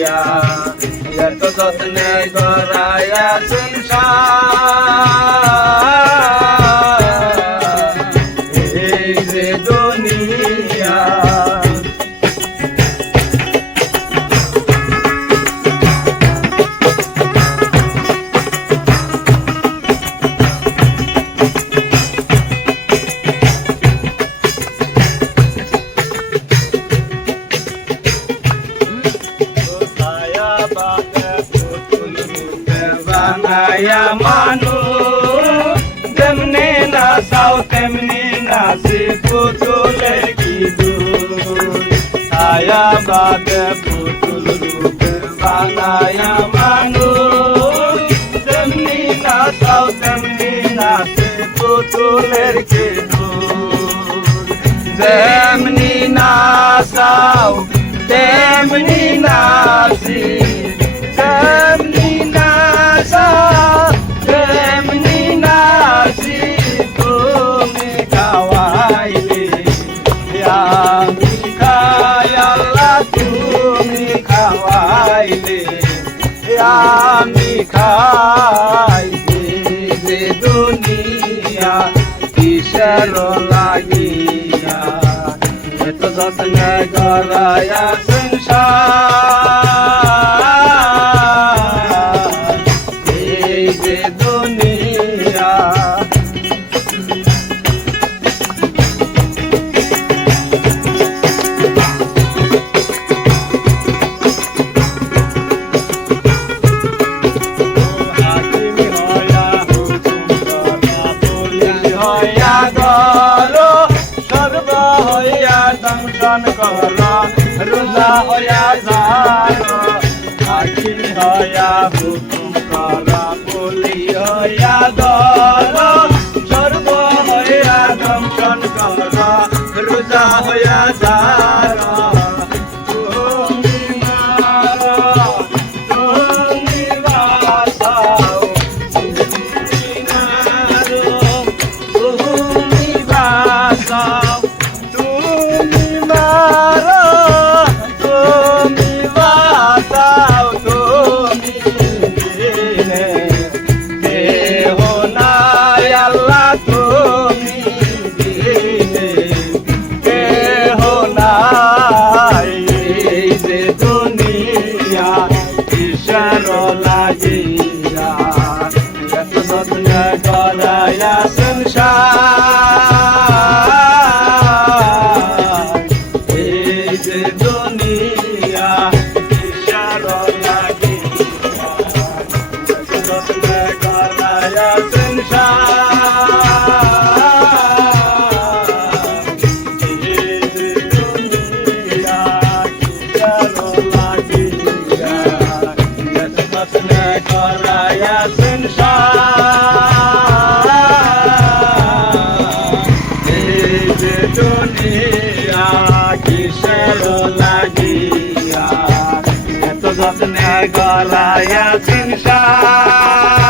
দুনিয়া এত যত্নে গড়াইয়া সংসার এই যে দুনিয়া বানায়া মানুষ যেমনি নাচাও তেমনি নাচি পুতুলের কি ছায়া বাদে পুতুল রূপে বানায়া মানুষ যেমনি নাচাও তেমনি নাচি পুতুলের কি যেমনি নাচাও তেমনি নাচি তেমনি তেমনি নাচি তুমি খাওয়াইলে আমি খাই আল্লাহ তুমি খাওয়াইলে আমি খাই যে দুনিয়া কিসের লাগিয়া এত যত্ন গড়াইয়া সংসার এই যে দুনিয়া দংশন কর রোজা হইয়া যার আখি হইয়া হুকুম কর বলি হইয়া দর সর্ব হইয়া দংশন কর রোজা হইয়া যার লাগিয়া এত যত্ন গড়াইয়া সংসার এই যে দুনিয়া কিসের লাগিয়া এত যত্ন গড়াইয়া সংসার এই যে দুনিয়া কিসের লাগিয়া গড়াইয়া সংসার এই যে দুনিয়া কিসের লাগিয়া এত যত্নে গড়াইয়া সংসার।